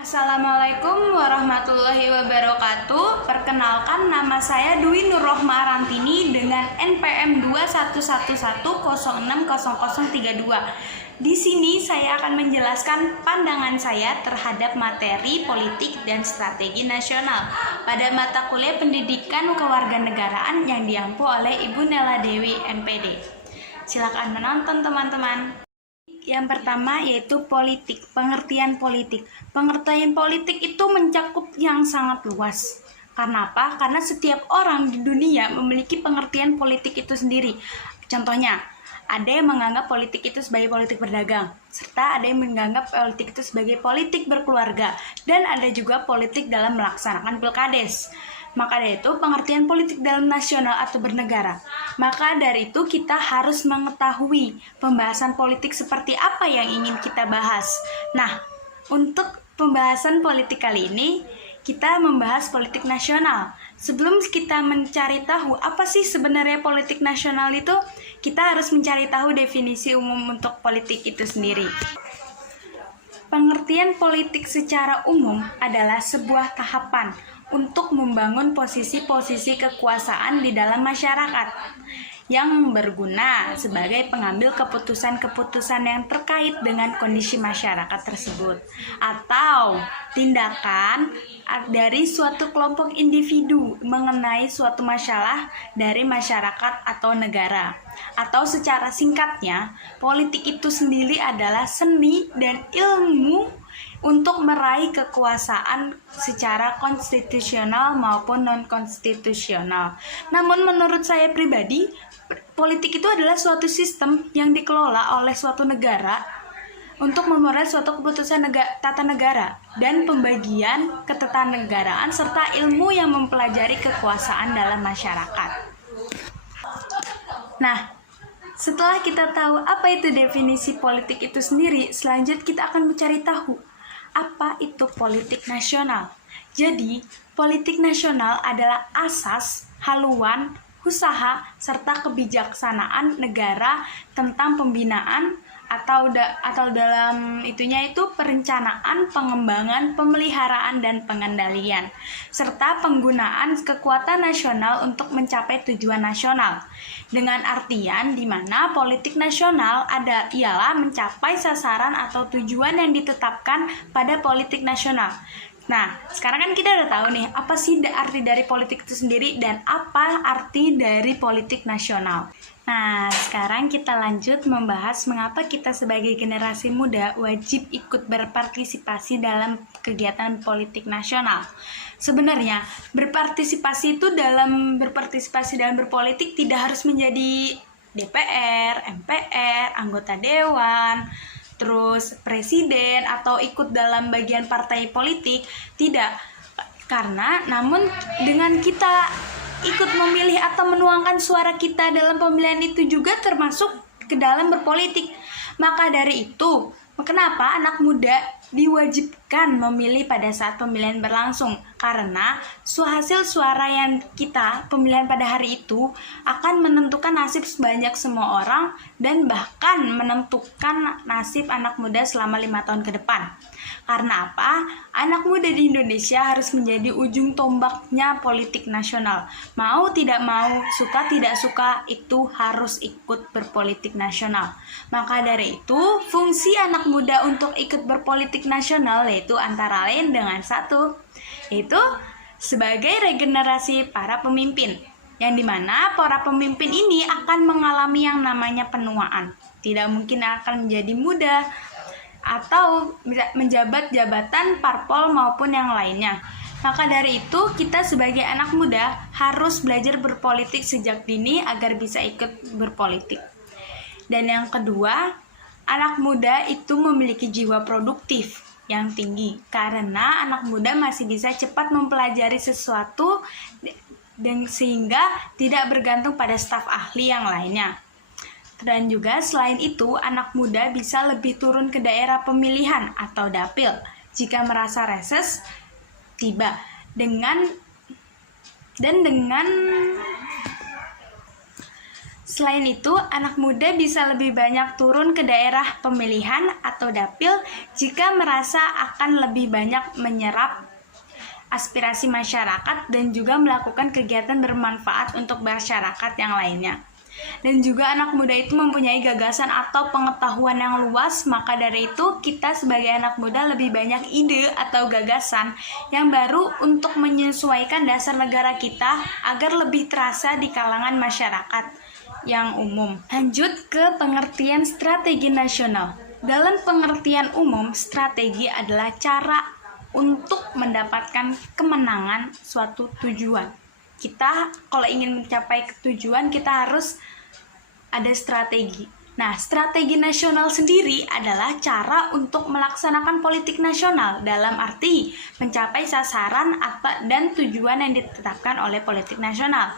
Assalamualaikum warahmatullahi wabarakatuh. Perkenalkan, nama saya Dwi Nurrohma Arantini dengan NPM 2111060032. Di sini saya akan menjelaskan pandangan saya terhadap materi politik dan strategi nasional pada mata kuliah Pendidikan Kewarganegaraan yang diampu oleh Ibu Nela Dewi NPD. Silakan menonton teman-teman. Yang pertama yaitu politik, pengertian politik. Pengertian politik itu mencakup yang sangat luas. Karena apa? Karena setiap orang di dunia memiliki pengertian politik itu sendiri. Contohnya, ada yang menganggap politik itu sebagai politik berdagang, serta ada yang menganggap politik itu sebagai politik berkeluarga, dan ada juga politik dalam melaksanakan pilkades. Maka dari itu pengertian politik dalam nasional atau bernegara. Maka dari itu kita harus mengetahui pembahasan politik seperti apa yang ingin kita bahas. Nah, untuk pembahasan politik kali ini kita membahas politik nasional. Sebelum kita mencari tahu apa sih sebenarnya politik nasional itu, kita harus mencari tahu definisi umum untuk politik itu sendiri. Pengertian politik secara umum adalah sebuah tahapan untuk membangun posisi-posisi kekuasaan di dalam masyarakat yang berguna sebagai pengambil keputusan-keputusan yang terkait dengan kondisi masyarakat tersebut, atau tindakan dari suatu kelompok individu mengenai suatu masalah dari masyarakat atau negara. Atau secara singkatnya, politik itu sendiri adalah seni dan ilmu untuk meraih kekuasaan secara konstitusional maupun non-konstitusional. Namun menurut saya pribadi, politik itu adalah suatu sistem yang dikelola oleh suatu negara untuk memperoleh suatu keputusan tata negara dan pembagian ketatanegaraan serta ilmu yang mempelajari kekuasaan dalam masyarakat. Nah, setelah kita tahu apa itu definisi politik itu sendiri, selanjutnya kita akan mencari tahu apa itu politik nasional. Jadi, politik nasional adalah asas, haluan, usaha, serta kebijaksanaan negara tentang pembinaan atau dalam itunya itu perencanaan, pengembangan, pemeliharaan, dan pengendalian, serta penggunaan kekuatan nasional untuk mencapai tujuan nasional. Dengan artian di mana politik nasional ialah mencapai sasaran atau tujuan yang ditetapkan pada politik nasional. Nah, sekarang kan kita udah tahu nih, apa sih arti dari politik itu sendiri dan apa arti dari politik nasional. Nah, sekarang kita lanjut membahas mengapa kita sebagai generasi muda wajib ikut berpartisipasi dalam kegiatan politik nasional. Sebenarnya, berpartisipasi dalam berpolitik tidak harus menjadi DPR, MPR, anggota dewan, terus presiden, atau ikut dalam bagian partai politik. Tidak, karena namun dengan kita ikut memilih atau menuangkan suara kita dalam pemilihan itu juga termasuk ke dalam berpolitik. Maka dari itu, kenapa anak muda diwajibkan memilih pada saat pemilihan berlangsung? Karena hasil suara yang pemilihan pada hari itu akan menentukan nasib sebanyak semua orang dan bahkan menentukan nasib anak muda selama 5 tahun ke depan. Karena apa? Anak muda di Indonesia harus menjadi ujung tombaknya politik nasional. Mau tidak mau, suka tidak suka, itu harus ikut berpolitik nasional. Maka dari itu, fungsi anak muda untuk ikut berpolitik nasional yaitu antara lain dengan satu, yaitu sebagai regenerasi para pemimpin, yang dimana para pemimpin ini akan mengalami yang namanya penuaan. Tidak mungkin akan menjadi muda atau menjabat jabatan parpol maupun yang lainnya. Maka dari itu kita sebagai anak muda harus belajar berpolitik sejak dini agar bisa ikut berpolitik. Dan yang kedua, anak muda itu memiliki jiwa produktif yang tinggi karena anak muda masih bisa cepat mempelajari sesuatu dan sehingga tidak bergantung pada staf ahli yang lainnya. Dan juga selain itu, anak muda bisa lebih turun ke daerah pemilihan atau dapil jika merasa reses tiba Selain itu, anak muda bisa lebih banyak turun ke daerah pemilihan atau dapil jika merasa akan lebih banyak menyerap aspirasi masyarakat dan juga melakukan kegiatan bermanfaat untuk masyarakat yang lainnya. Dan juga anak muda itu mempunyai gagasan atau pengetahuan yang luas, maka dari itu kita sebagai anak muda lebih banyak ide atau gagasan yang baru untuk menyesuaikan dasar negara kita agar lebih terasa di kalangan masyarakat yang umum. Lanjut ke pengertian strategi nasional. Dalam pengertian umum, strategi adalah cara untuk mendapatkan kemenangan suatu tujuan. Kita kalau ingin mencapai tujuan, kita harus ada strategi. Nah, strategi nasional sendiri adalah cara untuk melaksanakan politik nasional dalam arti mencapai sasaran dan tujuan yang ditetapkan oleh politik nasional.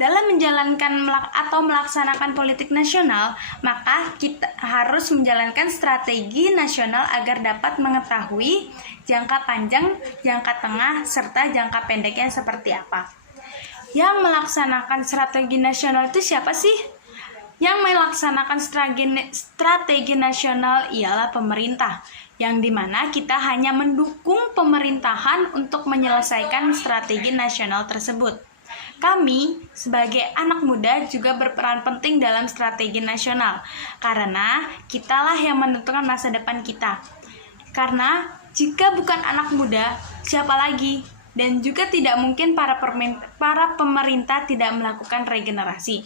Dalam menjalankan atau melaksanakan politik nasional, maka kita harus menjalankan strategi nasional agar dapat mengetahui jangka panjang, jangka tengah, serta jangka pendeknya seperti apa. Yang melaksanakan strategi nasional itu siapa sih? Yang melaksanakan strategi nasional ialah pemerintah, yang dimana kita hanya mendukung pemerintahan untuk menyelesaikan strategi nasional tersebut. Kami sebagai anak muda juga berperan penting dalam strategi nasional, karena kitalah yang menentukan masa depan kita. Karena jika bukan anak muda, siapa lagi? Dan juga tidak mungkin para pemerintah tidak melakukan regenerasi.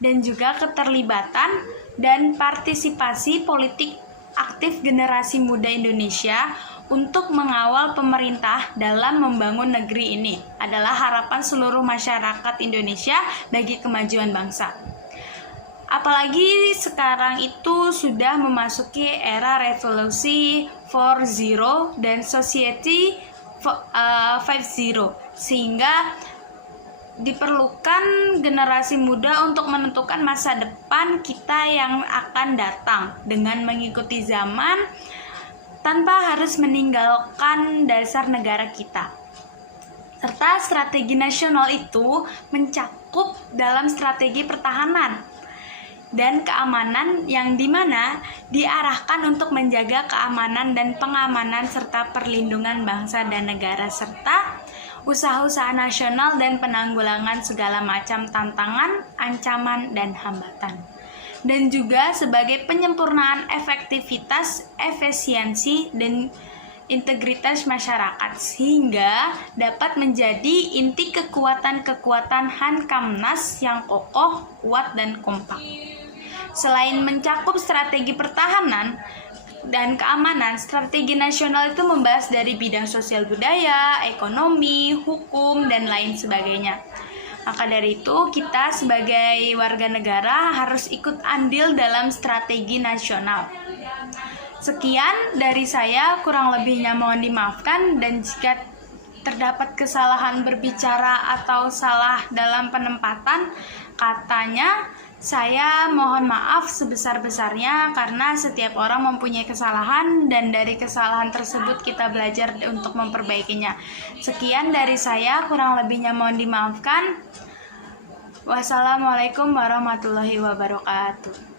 Dan juga keterlibatan dan partisipasi politik aktif generasi muda Indonesia untuk mengawal pemerintah dalam membangun negeri ini adalah harapan seluruh masyarakat Indonesia bagi kemajuan bangsa. Apalagi sekarang itu sudah memasuki era revolusi 4.0 dan society 5.0, sehingga diperlukan generasi muda untuk menentukan masa depan kita yang akan datang dengan mengikuti zaman tanpa harus meninggalkan dasar negara kita. Serta strategi nasional itu mencakup dalam strategi pertahanan dan keamanan yang dimana diarahkan untuk menjaga keamanan dan pengamanan serta perlindungan bangsa dan negara, serta usaha-usaha nasional dan penanggulangan segala macam tantangan, ancaman, dan hambatan. Dan juga sebagai penyempurnaan efektivitas, efisiensi, dan integritas masyarakat, sehingga dapat menjadi inti kekuatan-kekuatan Hankamnas yang kokoh, kuat, dan kompak. Selain mencakup strategi pertahanan dan keamanan, strategi nasional itu membahas dari bidang sosial budaya, ekonomi, hukum, dan lain sebagainya. Maka dari itu, kita sebagai warga negara harus ikut andil dalam strategi nasional. Sekian dari saya, kurang lebihnya mohon dimaafkan, dan jika terdapat kesalahan berbicara atau salah dalam penempatan katanya, saya mohon maaf sebesar-besarnya karena setiap orang mempunyai kesalahan dan dari kesalahan tersebut kita belajar untuk memperbaikinya. Sekian dari saya, kurang lebihnya mohon dimaafkan. Wassalamualaikum warahmatullahi wabarakatuh.